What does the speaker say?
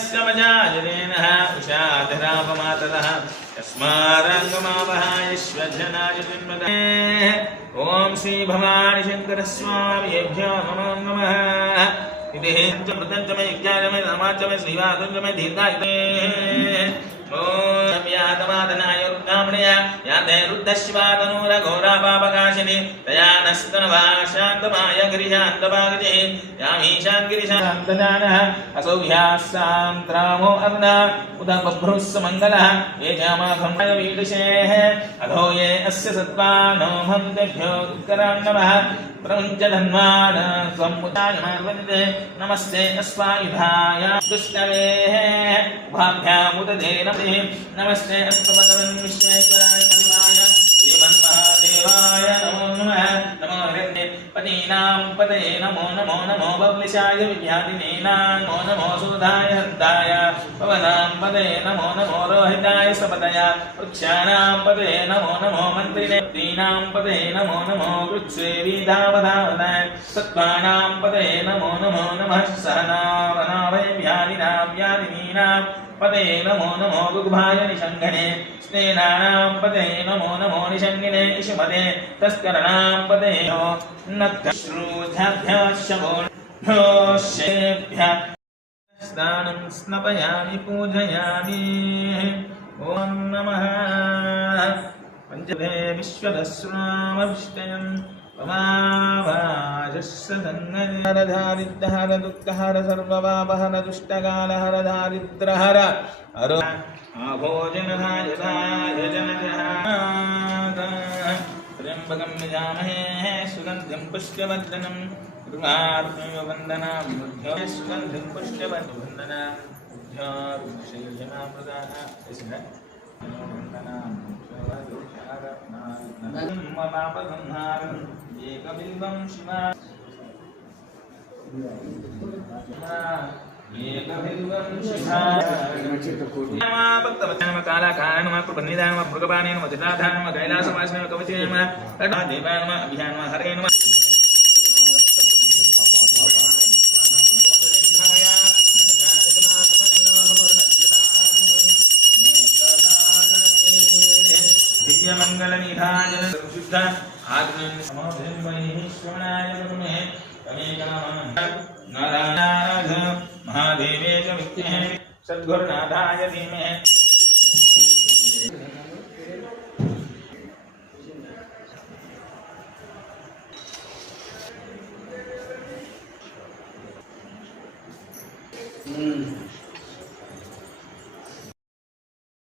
स्कमजाजनेनः उषाधरापमातरः यस्मारङ्गमावहायश्वजनायजन्मदे ॐ श्री भवानी शङ्करस्वामिभ्यो नमो नमः इति मृतञ्चमे यज्ञाचमे नमाचमे श्रीवासञ्चमे दीर्घायते ॐ यातमादनाय रुद्रामणया याते रुद्धशिवातनूरघोरापापकाशिनी तया नस्तनभाशान्तमाय गिरिशान्तभागजे यामीशान् गिरिशान्तदानः असौ ह्यास्सान्त्रामो अर्णा उद बभ्रुस्स मङ्गलः ये जामाघम्य वीडुषेः अधो ये अस्य सत्त्वानो भन्तेभ्यो उत्करान्नमः प्रपञ्चधन्वान् सम्मुताय मार्वन्ते नमस्ते अस्वायुधाय दुष्टवेः उभाभ्यामुदधे नमस्ते अस्तभगवन् विश्वेश्वराय मल्लाय श्रीमन्महादेवाय नमो नमः नमो हिरण्यपतीनां पतये नमो नमो नमो बब्लिशाय विद्याधिनीनां नमो नमो सुधाय हन्ताय पवनां पतये नमो नमो रोहिताय सपतया वृक्षाणां पतये नमो नमो मन्त्रिणे दीनां पतये नमो नमो वृक्षेवीधावधावताय सत्त्वानां पतये नमो नमो नमः सहनावनावय व्याधिनां व्याधिनीनां पते नमो नमो गुग्भाय निषङ्गणे स्नेनानां पते नमो नमो निषङ्गिने इषुमते तस्करणां पते नक्तश्रूधाभ्यश्चोभ्यः स्नानं स्नपयामि पूजयामि ॐ नमः पञ्चदे विश्वदस्रामविष्टयम् दारिद्रहर दुःखहर सर्वपापहर दुष्टकालहर दारिद्रहर हर आभोजनधाय त्र्यम्बकं यजामहे सुगन्धिं पुष्पवर्धनं गृहार्पणवन्दनां सुगन्धिं पुष्पवर्धनं एकबिल्वं शिवा एकबिल्वं शिवा भक्तवचनम कालाकारणम कृपनिदानम मृगपानेनम जटाधानम कैलासवासिनम कवचेनम देवानम अभियानम हरेनम दिव्यमङ्गलनिधाय शुद्ध आत्मन समोधन्वैः श्रवणाय गुरुमे नारायणाय महादेवे च विद्महे सद्गुरुनाथाय धीमहि